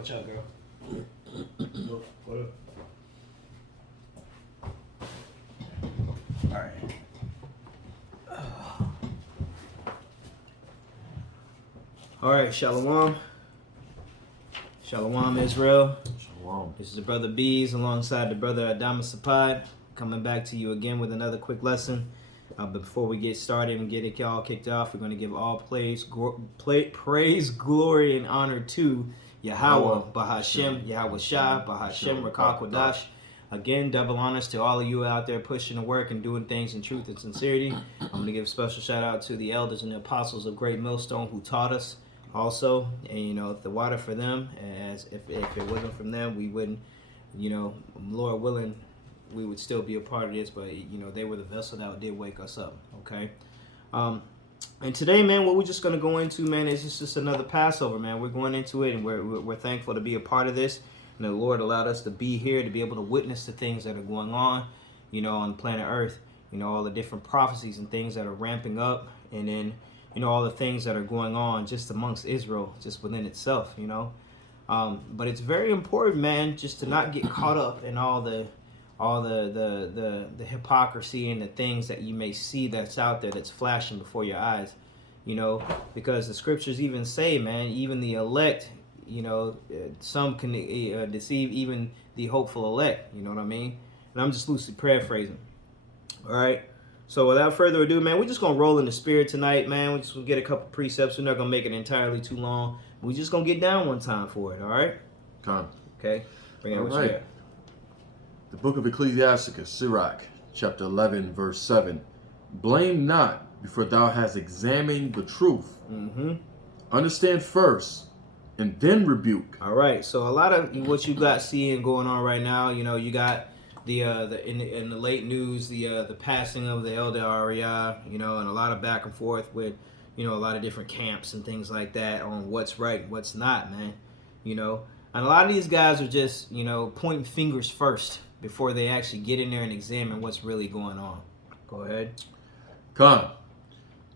Watch out, girl. What up? All right. All right, Shalom. Shalom, Israel. Shalom. This is the brother Bees alongside the brother Andama sapad, coming back to you again with another quick lesson. But before we get started and get it all kicked off, we're going to give all praise, glory, and honor to Yahweh, Bahashem, Yahweh Shah, Bahashem, Rakakwadash. Again, double honors to all of you out there pushing the work and doing things in truth and sincerity. I'm going to give a special shout out to the elders and the apostles of Great Millstone who taught us also. And, you know, the water for them, as if it wasn't from them, we wouldn't, you know, Lord willing, we would still be a part of this, but you know they were the vessel that did wake us up. Okay, and today, man, what we're just gonna go into, man, is just another Passover, man. We're going into it, and we're thankful to be a part of this. And the Lord allowed us to be here to be able to witness the things that are going on, you know, on planet Earth. You know, all the different prophecies and things that are ramping up, and then you know all the things that are going on just amongst Israel, just within itself. You know, but it's very important, man, just to not get caught up in all the hypocrisy and the things that you may see that's out there that's flashing before your eyes, you know, because the scriptures even say, man, even the elect, you know, some can deceive even the hopeful elect, you know what I mean? And I'm just loosely paraphrasing. All right. So without further ado, man, we're just going to roll in the spirit tonight, man. We're just going to get a couple precepts. We're not going to make it entirely too long. We're just going to get down one time for it. All right. Okay. Bring it. What you got? The book of Ecclesiasticus, Sirach, chapter 11, verse 7. Blame not before thou hast examined the truth. Mm-hmm. Understand first, and then rebuke. All right. So a lot of what you got seeing going on right now, you know, you got in the late news, the passing of the elder Ariah, you know, and a lot of back and forth with, you know, a lot of different camps and things like that on what's right, and what's not, man. You know, and a lot of these guys are just, you know, pointing fingers first before they actually get in there and examine what's really going on. Go ahead. Come.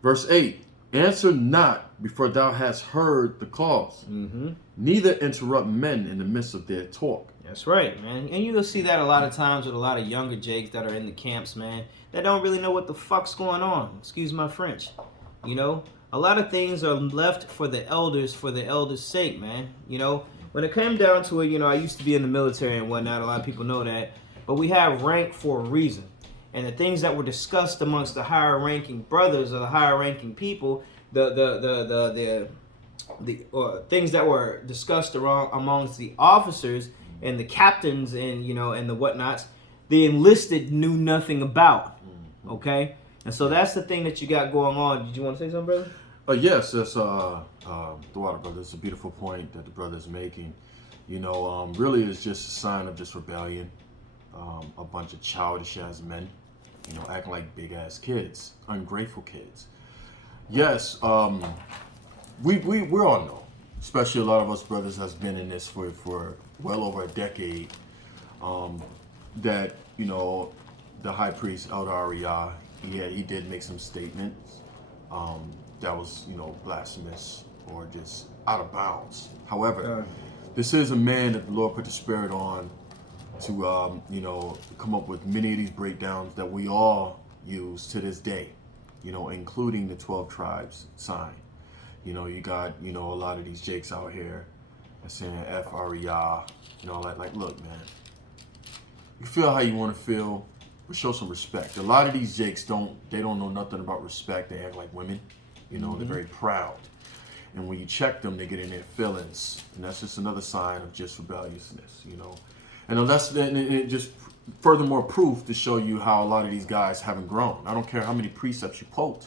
Verse 8. Answer not before thou hast heard the cause. Mm-hmm. Neither interrupt men in the midst of their talk. That's right, man. And you'll see that a lot of times with a lot of younger jakes that are in the camps, man, that don't really know what the fuck's going on. Excuse my French. You know, a lot of things are left for the elders' sake, man. You know, when it came down to it, you know, I used to be in the military and whatnot. A lot of people know that. But we have rank for a reason. And the things that were discussed amongst the higher ranking brothers or the higher ranking people, the things that were discussed amongst the officers and the captains and, you know, and the whatnots, the enlisted knew nothing about. Okay? And so that's the thing that you got going on. Did you want to say something, brother? Yes, that's the water brother. It's a beautiful point that the brother's making. You know, really it's just a sign of just rebellion. A bunch of childish ass men, you know, acting like big ass kids, ungrateful kids. Yes, we all know, especially a lot of us brothers has been in this for well over a decade. That, you know, the high priest Elder Ariah, he did make some statements that was, you know, blasphemous or just out of bounds. However, this is a man that the Lord put the Spirit on to, you know, come up with many of these breakdowns that we all use to this day, you know, including the 12 tribes sign. You know, you got, you know, a lot of these jakes out here saying F-R-E-A, you know, like, look, man, you feel how you want to feel, but show some respect. A lot of these jakes don't know nothing about respect. They act like women, you know, They're very proud. And when you check them, they get in their feelings. And that's just another sign of just rebelliousness, you know. And that's it just furthermore proof to show you how a lot of these guys haven't grown. I don't care how many precepts you quote.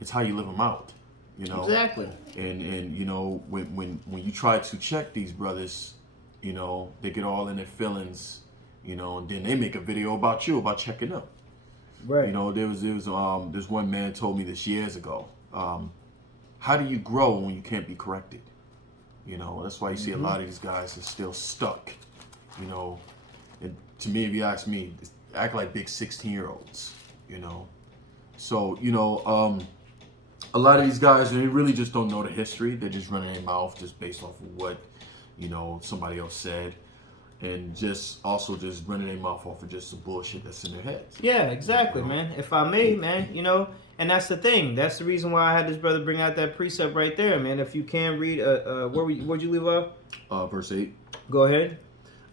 It's how you live them out, you know. Exactly. And you know, when you try to check these brothers, you know, they get all in their feelings, you know, and then they make a video about you, about checking them. Right. You know, there was this one man told me this years ago. How do you grow when you can't be corrected? You know, that's why you see a lot of these guys are still stuck. You know, and to me, if you ask me, act like big 16-year-olds, you know. So, you know, a lot of these guys, they really just don't know the history. They're just running their mouth just based off of what, somebody else said, and just also just running their mouth off of just the bullshit that's in their heads. Yeah, exactly, man. If I may, man, and that's the thing. That's the reason why I had this brother bring out that precept right there, man. If you can read, where'd you leave off? Verse 8. Go ahead.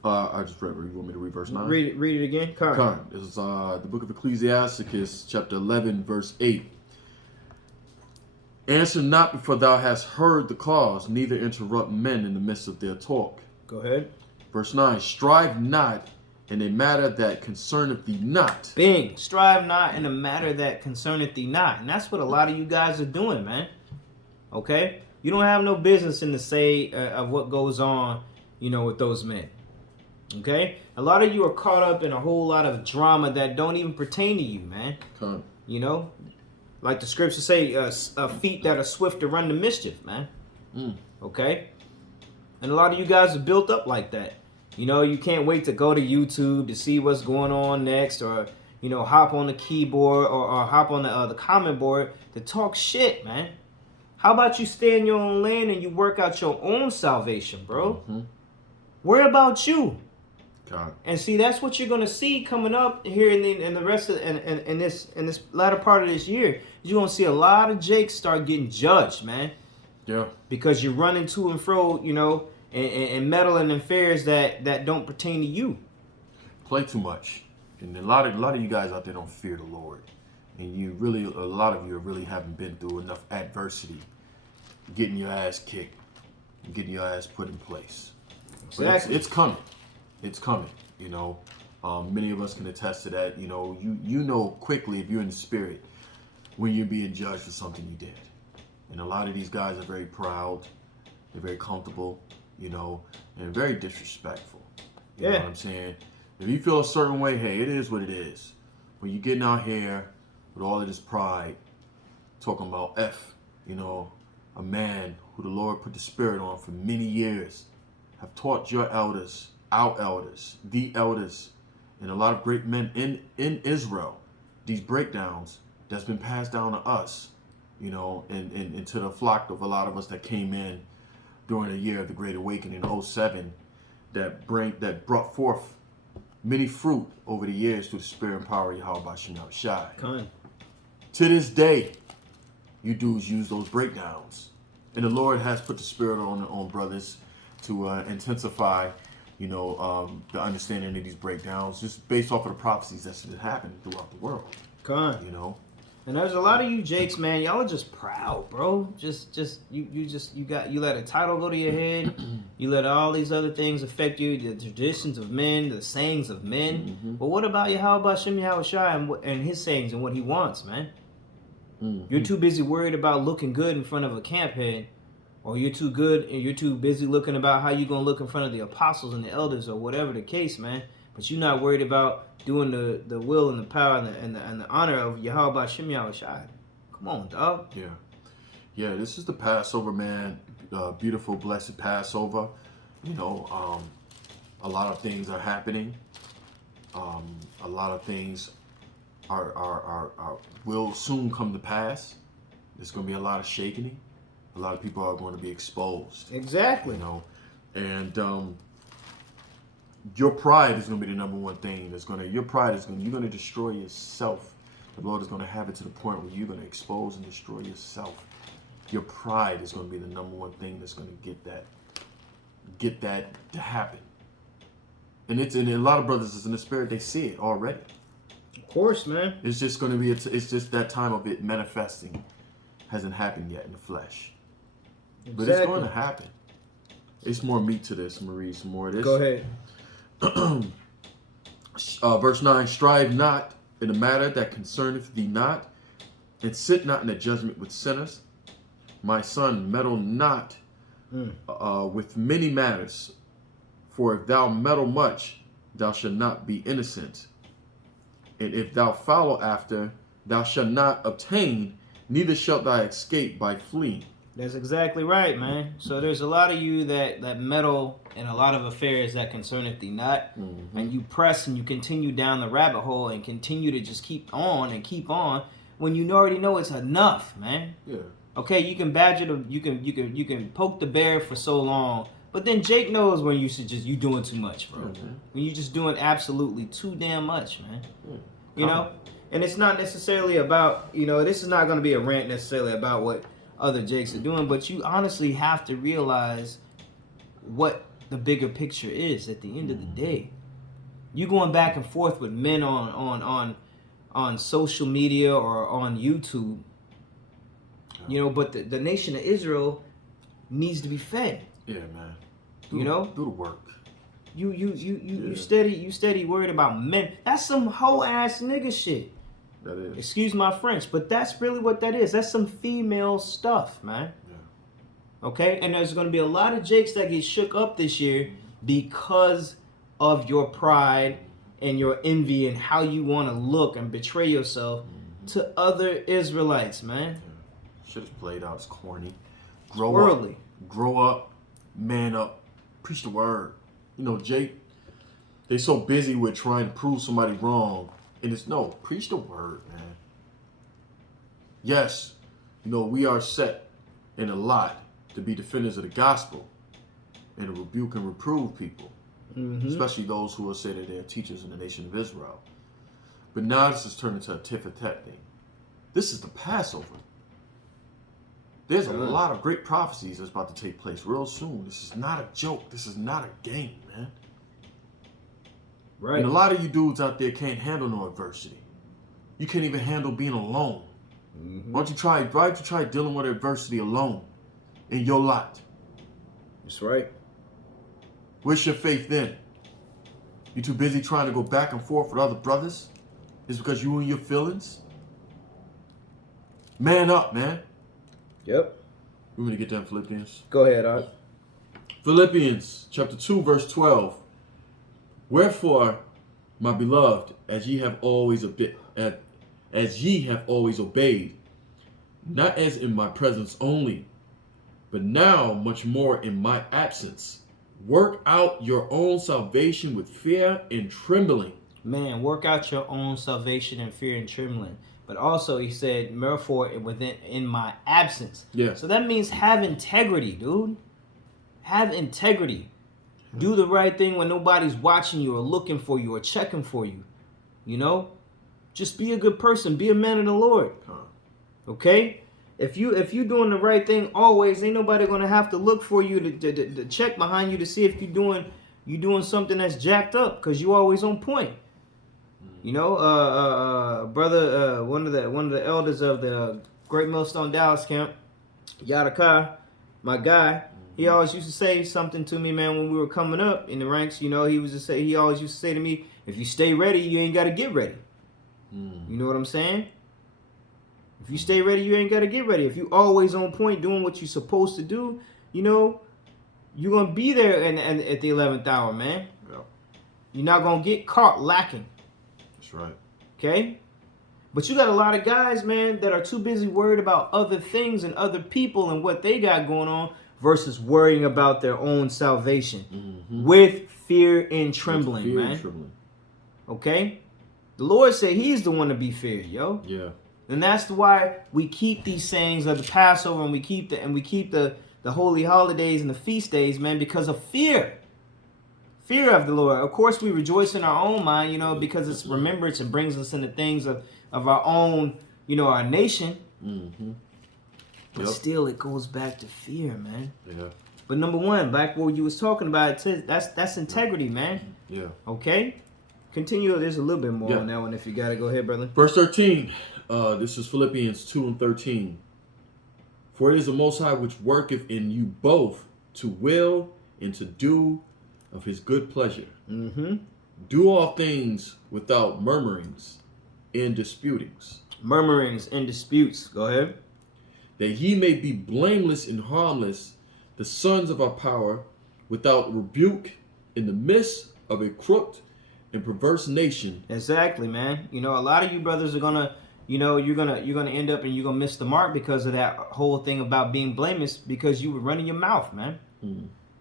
I just read. You want me to read verse 9? Read it again. Come. This is the book of Ecclesiasticus, chapter 11, verse 8. Answer not before thou hast heard the cause, neither interrupt men in the midst of their talk. Go ahead. Verse 9. Strive not in a matter that concerneth thee not. Bing. Strive not in a matter that concerneth thee not. And that's what a lot of you guys are doing, man. Okay? You don't have no business in the say of what goes on, with those men. Okay? A lot of you are caught up in a whole lot of drama that don't even pertain to you, man. Come. Like the scriptures say, feet that are swift to run to mischief, man. Okay? And a lot of you guys are built up like that. You can't wait to go to YouTube to see what's going on next, or, hop on the keyboard or hop on the comment board to talk shit, man. How about you stay in your own lane and you work out your own salvation, bro? Mm-hmm. Worry about you. God. And see, that's what you're gonna see coming up here in the rest of in this latter part of this year. You're gonna see a lot of Jakes start getting judged, man. Yeah. Because you're running to and fro, and meddling in affairs that don't pertain to you. Play too much, and a lot of you guys out there don't fear the Lord, and a lot of you really haven't been through enough adversity, getting your ass kicked, and getting your ass put in place. Exactly. It's coming. It's coming, Many of us can attest to that. You know quickly if you're in the spirit when you're being judged for something you did. And a lot of these guys are very proud. They're very comfortable, and very disrespectful. You know what I'm saying? If you feel a certain way, hey, it is what it is. When you're getting out here with all of this pride, talking about a man who the Lord put the spirit on for many years, have taught your elders, our elders, the elders, and a lot of great men in Israel, these breakdowns that's been passed down to us, and to the flock of a lot of us that came in during the year of the Great Awakening in 07, that brought forth many fruit over the years through the spirit and power of Yahweh Shem Shai. To this day, you dudes use those breakdowns. And the Lord has put the spirit on brothers to intensify the understanding of these breakdowns, just based off of the prophecies that's been happening throughout the world. And there's a lot of you Jakes, man. Y'all are just proud, bro. You let a title go to your head. You let all these other things affect you, the traditions of men, the sayings of men. Mm-hmm. But what about Yahweh Shem Shai and his sayings and what he wants, man? Mm-hmm. You're too busy worried about looking good in front of a camp head, or you're too busy looking about how you're gonna look in front of the apostles and the elders, or whatever the case, man. But you're not worried about doing the will and the power and the honor of Yahweh Shem Shai. Come on, dog. Yeah. This is the Passover, man. Beautiful, blessed Passover. A lot of things are happening. A lot of things are will soon come to pass. There's going to be a lot of shaking. A lot of people are going to be exposed. Exactly. And your pride is going to be the number one thing you're going to destroy yourself. The Lord is going to have it to the point where you're going to expose and destroy yourself. Your pride is going to be the number one thing that's going to get that to happen. And a lot of brothers is in the spirit, they see it already. Of course, man. It's just going to be, it's just that time of it manifesting hasn't happened yet in the flesh. Exactly. But it's going to happen. It's more meat to this. I'm going to read some more of this. Go ahead. Verse 9, strive not in a matter that concerneth thee not, and sit not in a judgment with sinners. My son, meddle not with many matters, for if thou meddle much, thou shalt not be innocent. And if thou follow after, thou shalt not obtain, neither shalt thou escape by fleeing. That's exactly right, man. So there's a lot of you that meddle in a lot of affairs that concerneth thee not, and you press and you continue down the rabbit hole and continue to just keep on when you already know it's enough, man. Yeah. Okay, you can badger you can poke the bear for so long, But then Jake knows when you doing too much, bro. Mm-hmm. When you just doing absolutely too damn much, man. Yeah. You know? And it's not necessarily about, this is not going to be a rant necessarily about what other Jakes are doing, but you honestly have to realize what the bigger picture is at the end of the day. You going back and forth with men on social media or on YouTube, but the nation of Israel needs to be fed. Yeah, man. Do the work. You steady worried about men. That's some hoe ass nigga shit. That is. Excuse my French, but that's really what that is. That's some female stuff, man. Yeah. Okay? And there's gonna be a lot of Jakes that get shook up this year because of your pride and your envy and how you want to look and betray yourself to other Israelites, man. Yeah. Shit is played out. It's corny. Grow up, man up, preach the word. Jake, they so busy with trying to prove somebody wrong. And it's preach the word, man. Yes, we are set in a lot to be defenders of the gospel and to rebuke and reprove people, especially those who will say that they're teachers in the nation of Israel. But now this has turned into a tit for tat thing. This is the Passover. There's a lot of great prophecies that's about to take place real soon. This is not a joke. This is not a game, man. Right. And a lot of you dudes out there can't handle no adversity. You can't even handle being alone. Why don't you try dealing with adversity alone in your lot? That's right. Where's your faith then? You too busy trying to go back and forth with other brothers? It's because you and your feelings? Man up, man. Yep. You want me to get that in Philippians? Go ahead, Art. Philippians chapter 2, verse 12. Wherefore, my beloved, as ye have always obeyed, not as in my presence only, but now much more in my absence, work out your own salvation with fear and trembling. Man, work out your own salvation in fear and trembling. But also, he said, therefore, in my absence. Yeah. So that means have integrity, dude. Have integrity. Do the right thing when nobody's watching you or looking for you or checking for you. Just be a good person. Be a man of the Lord. Okay? If you doing the right thing always, ain't nobody gonna have to look for you to check behind you to see if you doing something that's jacked up, because you always on point. Brother, one of the elders of the Great Millstone Dallas camp, Yadaka, my guy, he always used to say something to me, man, when we were coming up in the ranks. He always used to say to me, if you stay ready, you ain't got to get ready. You know what I'm saying? If you stay ready, you ain't got to get ready. If you always on point doing what you're supposed to do, you're going to be there at the 11th hour, man. Yeah. You're not going to get caught lacking. That's right. Okay? But you got a lot of guys, man, that are too busy worried about other things and other people and what they got going on versus worrying about their own salvation with fear and trembling, man. Okay? The Lord said he's the one to be feared, yo. Yeah. And that's why we keep these sayings of the Passover and we keep the holy holidays and the feast days, man, because of fear. Fear of the Lord. Of course, we rejoice in our own mind, because it's remembrance and brings us into things of our own, our nation. But still, it goes back to fear, man. Yeah. But number one, like what you was talking about, that's integrity, man. Yeah. Okay? Continue. There's a little bit more on that one if you got to. Go ahead, brother. Verse 13. This is Philippians 2 and 13. For it is the Most High which worketh in you both to will and to do of his good pleasure. Do all things without murmurings and disputings. Murmurings and disputes. Go ahead. That ye may be blameless and harmless, the sons of our power, without rebuke, in the midst of a crooked and perverse nation. Exactly, man. A lot of you brothers are gonna, you're gonna end up and you're gonna miss the mark because of that whole thing about being blameless, because you were running your mouth, man.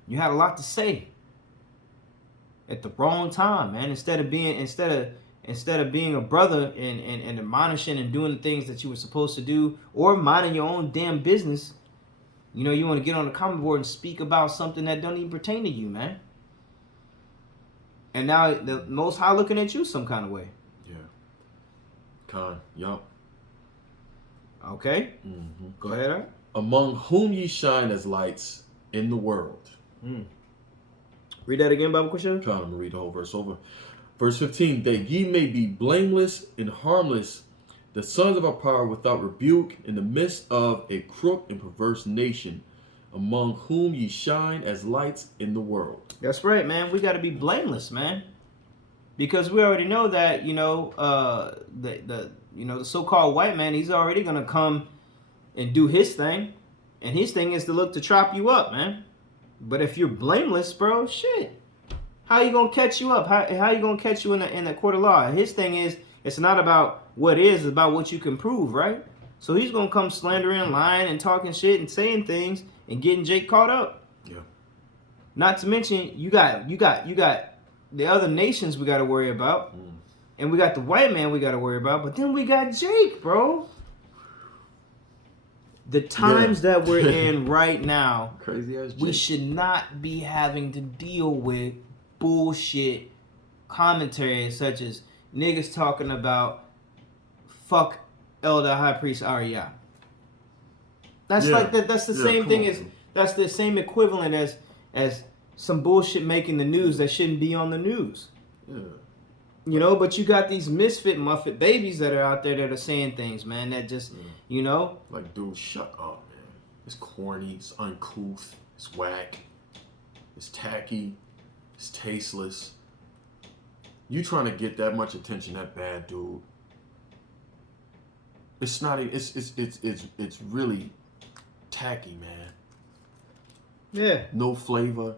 You had a lot to say at the wrong time, man. Instead of being a brother and admonishing and doing the things that you were supposed to do, or minding your own damn business, You know, you want to get on the comment board and speak about something that don't even pertain to you, man. And now the Most High looking at you some kind of way. Yeah. Yup. Okay. Mm-hmm. Go ahead, Art. Among whom ye shine as lights in the world. Read that again, Bible question. I'm going to read the whole verse over. Verse 15, that ye may be blameless and harmless, the sons of our power without rebuke, in the midst of a crooked and perverse nation, among whom ye shine as lights in the world. That's right, man. We got to be blameless, man, because we already know that the so-called white man, he's already gonna come and do his thing, and his thing is to look to chop you up, man. But if you're blameless, bro, shit, how you gonna catch you up? How you gonna catch you in the court of law? His thing is, it's not about what is, it's about what you can prove, right? So he's gonna come slandering, lying, and talking shit and saying things and getting Jake caught up. Yeah. Not to mention, you got the other nations we got to worry about, and we got the white man we got to worry about. But then we got Jake, bro. The times that we're in right now, crazy as Jake. We should not be having to deal with bullshit commentary such as niggas talking about fuck Elder High Priest Arya. That's like that. That's the same thing as that's the same equivalent as some bullshit making the news that shouldn't be on the news. Yeah. You know, but you got these misfit muffet babies that are out there that are saying things, man, that just, you know. Like, dude, shut up, man. It's corny, it's uncouth, it's whack, it's tacky, it's tasteless. You trying to get that much attention that bad, dude. It's not, it's really tacky, man. Yeah. No flavor.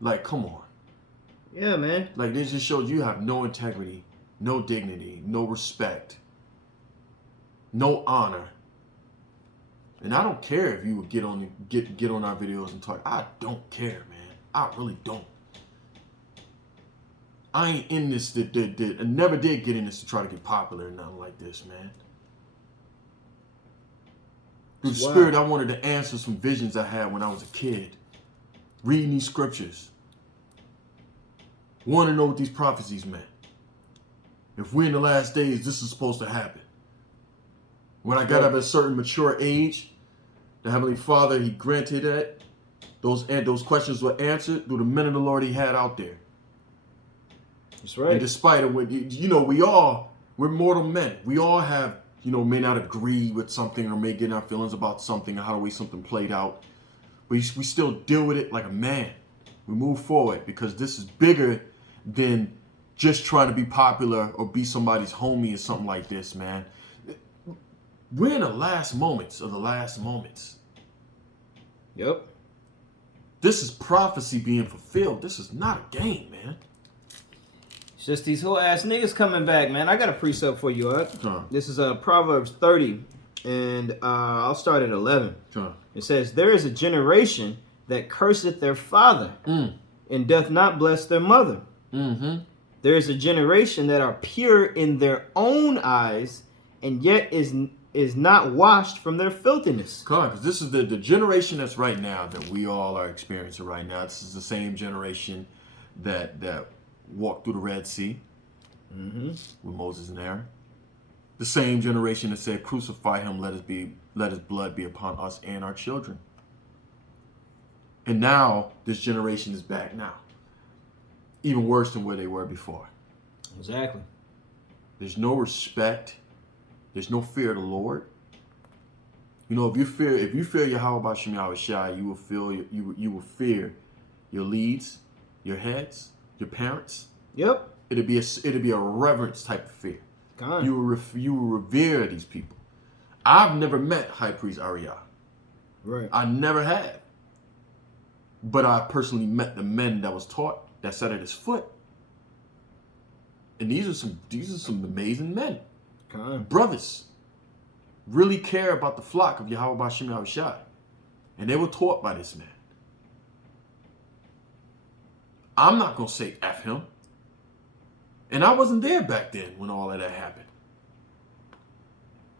Like, come on. Yeah, man. Like, this just shows you have no integrity, no dignity, no respect, no honor. And I don't care if you would get on our videos and talk. I don't care, man. I really don't. I ain't in this. I never did get in this to try to get popular or nothing like this, man. Through the Spirit, I wanted to answer some visions I had when I was a kid. Reading these scriptures. Want to know what these prophecies meant. If we're in the last days, this is supposed to happen. When I got up at a certain mature age, the Heavenly Father, He granted that. Those questions were answered through the men of the Lord He had out there. That's right. And despite of what, we're mortal men. We all have, may not agree with something or may get in our feelings about something or how the way something played out. But we still deal with it like a man. We move forward because this is bigger than just trying to be popular or be somebody's homie or something like this, man. We're in the last moments of the last moments. Yep. This is prophecy being fulfilled. This is not a game, man. It's just these whole ass niggas coming back, man. I got a precept for you, Sure. This is Proverbs 30, and I'll start at 11. Sure. It says, there is a generation that curseth their father and doth not bless their mother. Mm-hmm. There is a generation that are pure in their own eyes and yet is not washed from their filthiness. Because this is the generation that's right now that we all are experiencing right now. This is the same generation that walked through the Red Sea with Moses and Aaron. The same generation that said, crucify him, let his blood be upon us and our children. And now this generation is back now. Even worse than where they were before. Exactly. There's no respect. There's no fear of the Lord. If you fear Yahweh B'Shem Yahweh Shai, you will fear your leads, your heads, your parents. Yep. It'd be a reverence type of fear. God. You will revere these people. I've never met High Priest Arya. Right. I never have. But I personally met the men that was taught, that sat at his foot. And these are some amazing men. God. Brothers. Really care about the flock of Yahweh B'Shem Yahweh Shai. And they were taught by this man. I'm not going to say F him. And I wasn't there back then when all of that happened.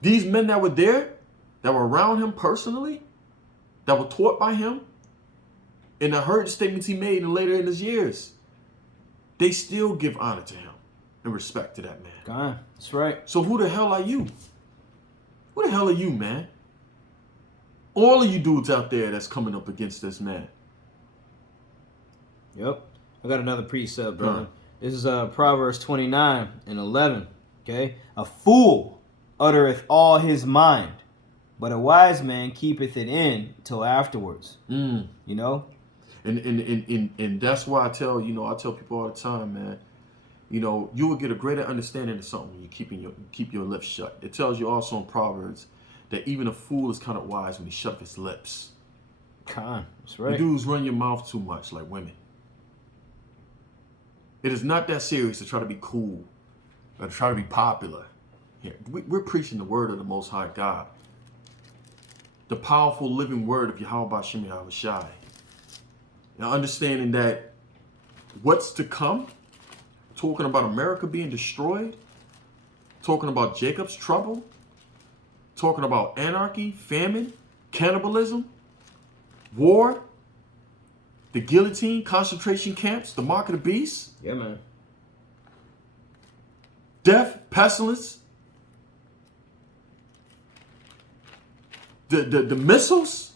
These men that were there, that were around him personally, that were taught by him, and I heard the statements he made later in his years, they still give honor to him and respect to that man. God, that's right. So who the hell are you? Who the hell are you, man? All of you dudes out there that's coming up against this man. Yep. I got another precept, brother. This is Proverbs 29 and 11. Okay? A fool uttereth all his mind, but a wise man keepeth it in till afterwards. You know? And that's why I tell people all the time, man, you know, you will get a greater understanding of something when you keep your lips shut. It tells you also in Proverbs that even a fool is kind of wise when he shuts his lips. That's right. You dudes run your mouth too much like women. It is not that serious to try to be cool or to try to be popular. Here, we're preaching the word of the Most High God. The powerful living word of Yahweh B'Shem Yahweh Shai. Now understanding that what's to come, talking about America being destroyed, talking about Jacob's trouble, talking about anarchy, famine, cannibalism, war, the guillotine, concentration camps, the mark of the beast. Yeah, man. Death, pestilence, the missiles.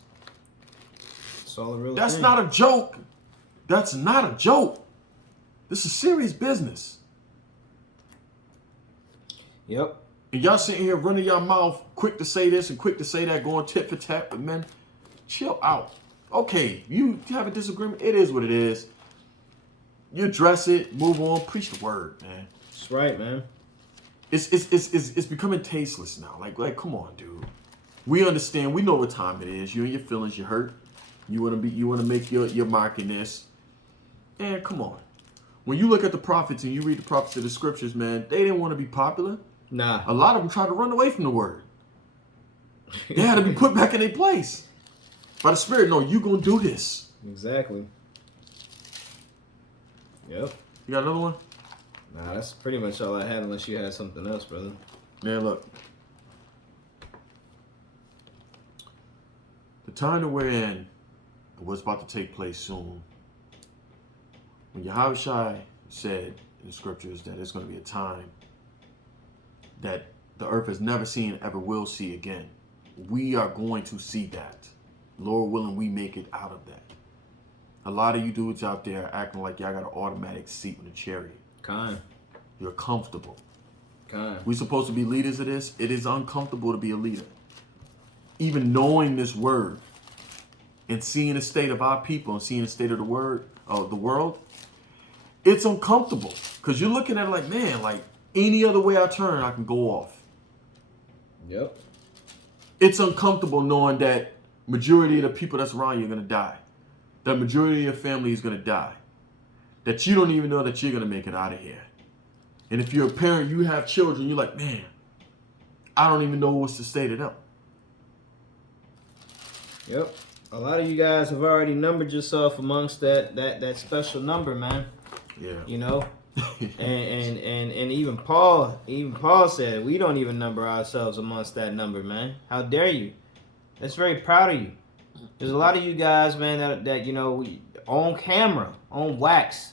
It's all a real That's thing. not a joke. That's not a joke. This is serious business. Yep. And y'all sitting here running your mouth, quick to say this and quick to say that, going tit for tat, but man, chill out. Okay, you have a disagreement. It is what it is. You address it, move on, preach the word, man. That's right, man. It's becoming tasteless now. Like, come on, dude. We understand. We know what time it is. You and your feelings. You hurt. You want to make your mark in this. And come on. When you look at the prophets and you read the prophets of the scriptures, man, they didn't want to be popular. Nah. A lot of them tried to run away from the word. They had to be put back in their place. By the Spirit, no, you gonna do this. Exactly. Yep. You got another one? Nah, that's pretty much all I had unless you had something else, brother. Man, look. The time that we're in, what's about to take place soon, when Yahweh Shai said in the scriptures that it's going to be a time that the earth has never seen, ever will see again, we are going to see that. Lord willing, we make it out of that. A lot of you dudes out there are acting like y'all got an automatic seat in the chariot. You're comfortable. We're supposed to be leaders of this. It is uncomfortable to be a leader. Even knowing this word and seeing the state of our people and seeing the state of the world, it's uncomfortable. Because you're looking at it like, man, like any other way I turn, I can go off. Yep. It's uncomfortable knowing that majority of the people that's around you are going to die. The majority of your family is going to die. That you don't even know that you're going to make it out of here. And if you're a parent, you have children, you're like, man, I don't even know what's to say to them. Yep. A lot of you guys have already numbered yourself amongst that special number, man. Yeah. You know? and even Paul said we don't even number ourselves amongst that number, man. How dare you? That's very proud of you. There's a lot of you guys, man, that you know, on camera, on wax,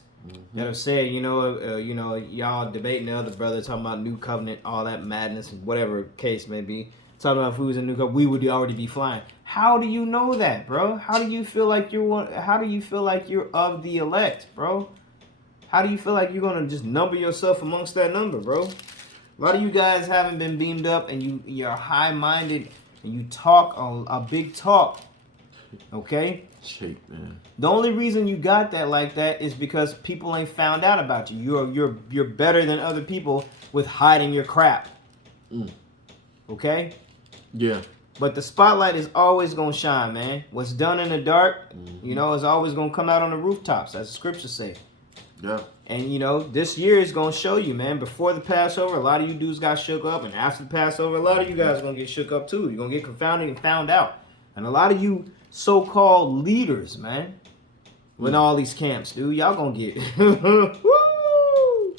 that have said, y'all debating the other brother, talking about new covenant, all that madness, whatever case may be, talking about who's in new covenant, we would already be flying. How do you know that, bro? How do you feel like you're of the elect, bro? How do you feel like you're gonna just number yourself amongst that number, bro? A lot of you guys haven't been beamed up, and you're high-minded, and you talk a big talk. Okay? Shape, man. The only reason you got that like that is because people ain't found out about you. You're better than other people with hiding your crap. Okay? Yeah. But the spotlight is always gonna shine, man. What's done in the dark, is always gonna come out on the rooftops, as the scriptures say. Yeah. And this year is gonna show you, man. Before the Passover, a lot of you dudes got shook up, and after the Passover, a lot of you guys are gonna get shook up too. You're gonna get confounded and found out. And a lot of you so-called leaders, man, with all these camps, dude, y'all gonna get woo!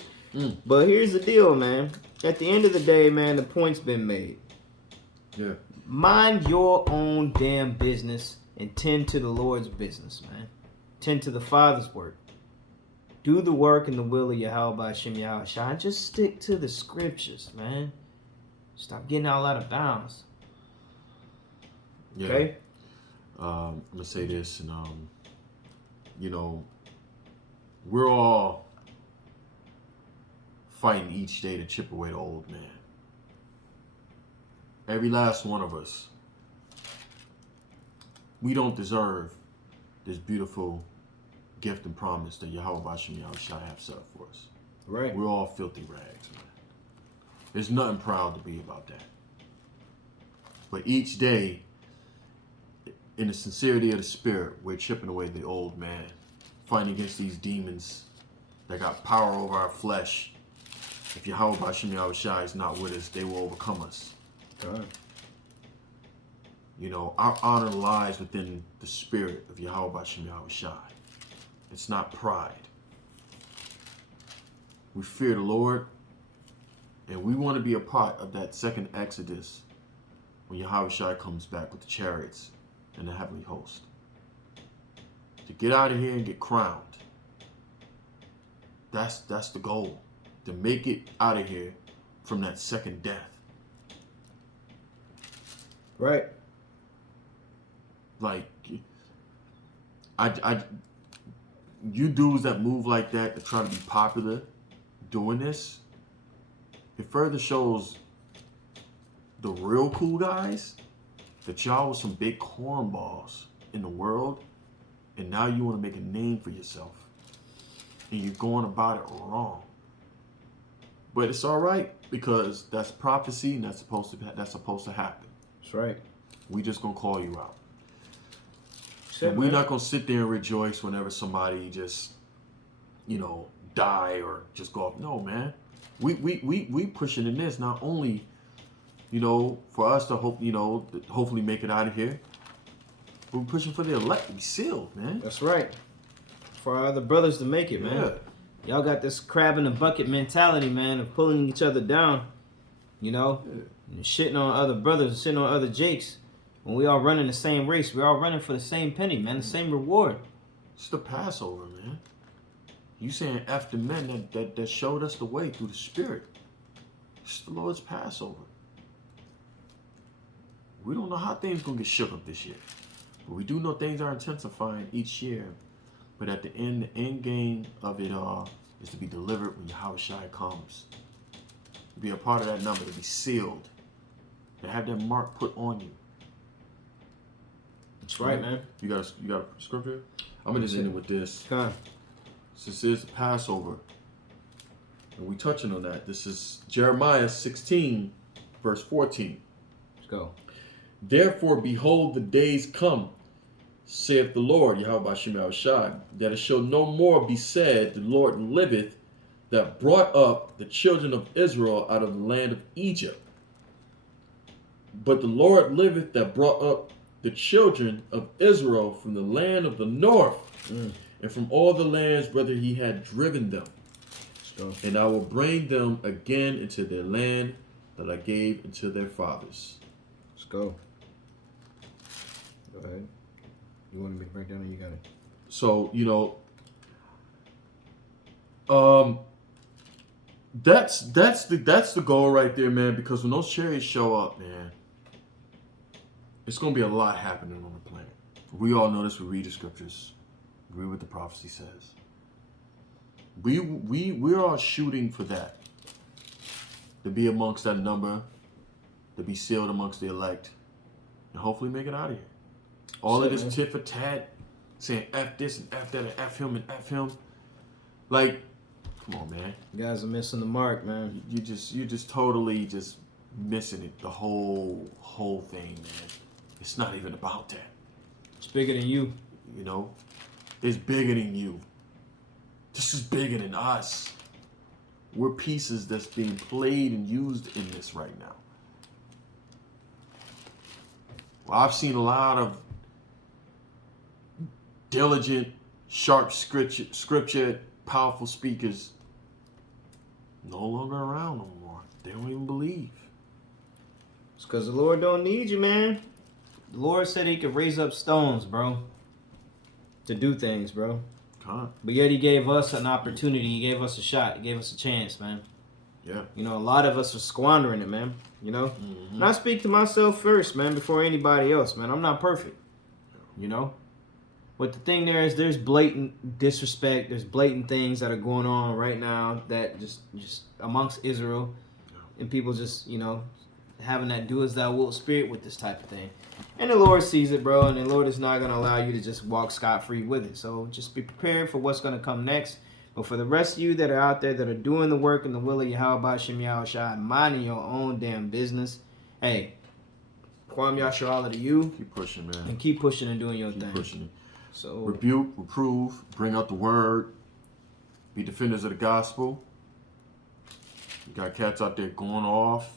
But here's the deal, man. At the end of the day, man, the point's been made. Yeah. mind your own damn business and tend to the Lord's business, man. Tend to the Father's work. Do the work in the will of Yahweh Hashem Yahweh Shai. Just stick to the scriptures, man. Stop getting all out of bounds. Yeah. Okay? I'm going to say this, and, you know, we're all fighting each day to chip away the old man. Every last one of us. We don't deserve this beautiful gift and promise that Yahweh Hashem Yahweh Shai have set for us. Right. We're all filthy rags, man. There's nothing proud to be about that. But each day, in the sincerity of the spirit, we're chipping away the old man, fighting against these demons that got power over our flesh. If Yahweh Hashem Yahweh Shai is not with us, they will overcome us. God. You know, our honor lies within the spirit of Yahweh Hashem Yahweh Shai. It's not pride. We fear the Lord, and we want to be a part of that second Exodus when Yahweh Shai comes back with the chariots and the heavenly host. To get out of here and get crowned. That's the goal. To make it out of here from that second death. Right. Like, you dudes that move like that to try to be popular doing this, it further shows the real cool guys that y'all was some big cornballs in the world, and now you want to make a name for yourself, and you're going about it wrong. But it's all right, because that's prophecy, and that's supposed to happen. That's right. We just gonna call you out. Shit, We're man. not gonna sit there and rejoice whenever somebody just, die or just go off. No, man. We pushing in this not only, for us to hope, hopefully make it out of here. We're pushing for the elect to be sealed, man. That's right. For our other brothers to make it, man. Yeah. Y'all got this crab in the bucket mentality, man, of pulling each other down, and shitting on other brothers, shitting on other Jakes. When we all running the same race, we all running for the same penny, man, the same reward. It's the Passover, man. You saying F the men that showed us the way through the Spirit. It's the Lord's Passover. We don't know how things gonna get shook up this year, but we do know things are intensifying each year. But at the end game of it all is to be delivered when Yahweh Shai comes. To be a part of that number, to be sealed, to have that mark put on you. That's right, man. You got a scripture? I'm gonna just end it with this. Huh. Since it's the Passover, and we touching on that. This is Jeremiah 16, verse 14. Let's go. Therefore, behold, the days come, saith the Lord, Yahweh Hashem Yahweh Shai, that it shall no more be said, the Lord liveth, that brought up the children of Israel out of the land of Egypt. But the Lord liveth, that brought up the children of Israel from the land of the north, and from all the lands whither he had driven them. And I will bring them again into their land that I gave unto their fathers. Let's go. Go ahead. You want me to break down, or you got it? So, that's the goal right there, man, because when those chariots show up, man, it's going to be a lot happening on the planet. We all know this. We read the scriptures. We read what the prophecy says. We're all shooting for that. To be amongst that number, to be sealed amongst the elect, and hopefully make it out of here. All of this tit for tat, saying F this and F that and F him and F him. Like, come on, man. You guys are missing the mark, man. You're just totally just missing it. The whole thing, man. It's not even about that. It's bigger than you. It's bigger than you. This is bigger than us. We're pieces that's being played and used in this right now. Well, I've seen a lot of diligent, sharp scripture, powerful speakers no longer around no more. They don't even believe. It's because the Lord don't need you, man. The Lord said he could raise up stones, bro, to do things, bro. But yet he gave us an opportunity. He gave us a shot. He gave us a chance, man. Yeah. You know, a lot of us are squandering it, man. You know? Mm-hmm. And I speak to myself first, man, before anybody else, man. I'm not perfect. You know? But the thing there is there's blatant disrespect. There's blatant things that are going on right now that just amongst Israel. And people just, you know, having that do as thou wilt spirit with this type of thing. And the Lord sees it, bro, and the Lord is not going to allow you to just walk scot-free with it. So just be prepared for what's going to come next. But for the rest of you that are out there that are doing the work in the will of Yahweh Shem Yahushua, minding your own damn business, hey, Kwam Yasharallah to you. Keep pushing, man. And keep pushing and doing your thing. Keep pushing it. So rebuke, reprove, bring out the word, be defenders of the gospel. You got cats out there going off.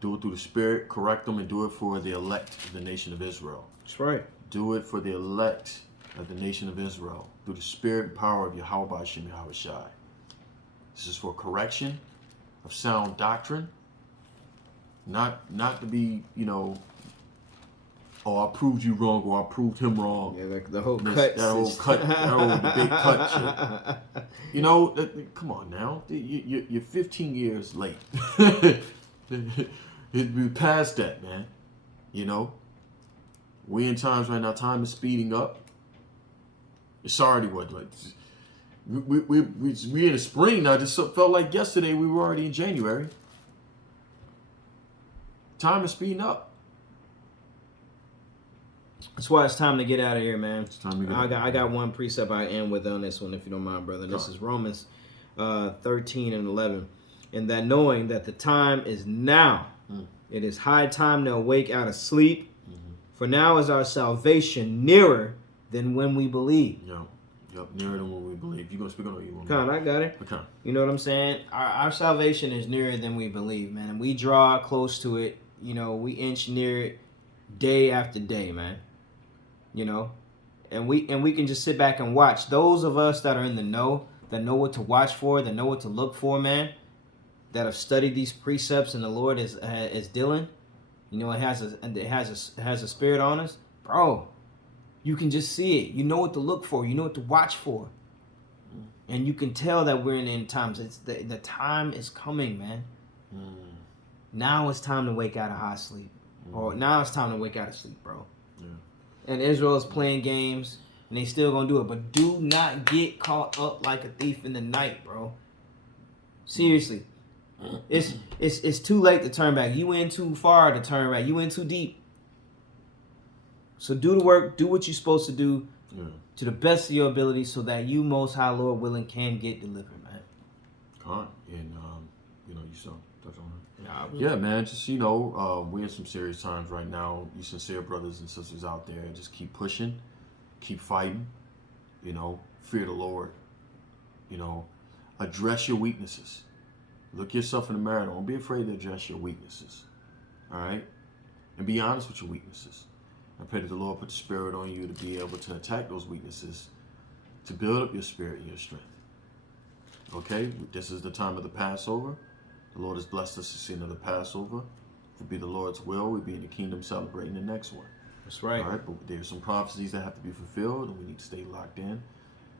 Do it through the Spirit, correct them, and do it for the elect of the nation of Israel. That's right. Do it for the elect of the nation of Israel through the Spirit and power of Yahweh Shem Yahushai. This is for correction of sound doctrine, not to be, you know, oh, I proved you wrong or I proved him wrong. Yeah, like the whole cut. That whole cut, the big cut shit. You know, come on now. You're 15 years late. We're past that, man. You know, we in times right now. Time is speeding up. It's already what, like, we in the spring now. It just felt like yesterday we were already in January. Time is speeding up. That's why it's time to get out of here, man. It's time to get I got one precept I end with on this one, if you don't mind, brother. This is Romans 13 and 11. And that knowing that the time is now, it is high time to awake out of sleep. For now is our salvation nearer than when we believe. Yep, nearer than when we believe. You gonna speak on it? You want? Con, I got it. Okay. You know what I'm saying? Our salvation is nearer than we believe, man. And we draw close to it. You know, we inch near it day after day, man. You know, and we can just sit back and watch. Those of us that are in the know, that know what to watch for, that know what to look for, man, that have studied these precepts and the Lord is dealing. You know, it has a spirit on us, bro. You can just see it. You know what to look for. You know what to watch for, and you can tell that we're in the end times. It's the time is coming, man. Now it's time to wake out of hot sleep, or now it's time to wake out of sleep, bro. Yeah. And Israel is playing games, and they still gonna do it. But do not get caught up like a thief in the night, bro. Seriously. It's too late to turn back. You went too far to turn back. You went too deep. So do the work. Do what you're supposed to do to the best of your ability so that you, Most High Lord willing, can get delivered, man. And, you know, you saw touch on it. Yeah, man. Just, you know, we're in some serious times right now. You sincere brothers and sisters out there, just keep pushing, keep fighting, you know, fear the Lord, you know, address your weaknesses. Look yourself in the mirror. Don't be afraid to address your weaknesses. All right? And be honest with your weaknesses. I pray that the Lord put the Spirit on you to be able to attack those weaknesses, to build up your spirit and your strength. Okay? This is the time of the Passover. The Lord has blessed us to see another Passover. If it be the Lord's will, we'll be in the kingdom celebrating the next one. That's right. All right? But there's some prophecies that have to be fulfilled, and we need to stay locked in.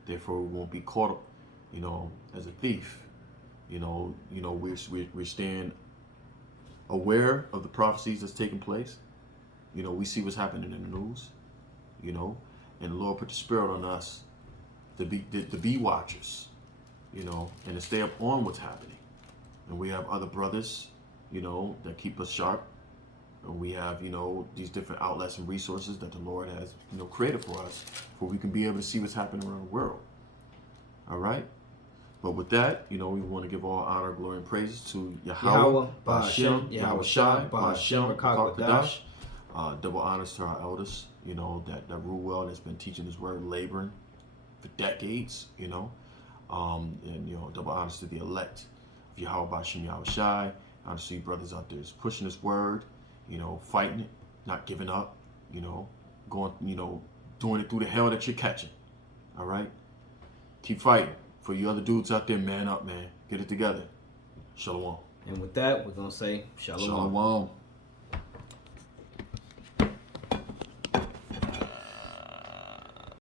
Therefore, we won't be caught up, you know, as a thief. You know, we're staying aware of the prophecies that's taking place. You know, we see what's happening in the news. You know, and the Lord put the Spirit on us to be watchers. You know, and to stay up on what's happening. And we have other brothers, you know, that keep us sharp. And we have, you know, these different outlets and resources that the Lord has, you know, created for us, where we can be able to see what's happening around the world. All right. But with that, you know, we want to give all honor, glory, and praises to Yahweh, Ba'ashem, Yahweh Shai, Ba'ashem, Rakakadash. Double honors to our elders, you know, that rule well, that's been teaching His word, laboring for decades, you know. And, you know, double honors to the elect of Yahweh, Ba'ashem, Yahweh Shai. Honors to you brothers out there pushing His word, you know, fighting it, not giving up, you know, going, you know, doing it through the hell that you're catching. All right? Keep fighting. For you other dudes out there, man up, man. Get it together. Shalom. And with that, we're going to say shalom. Shalom.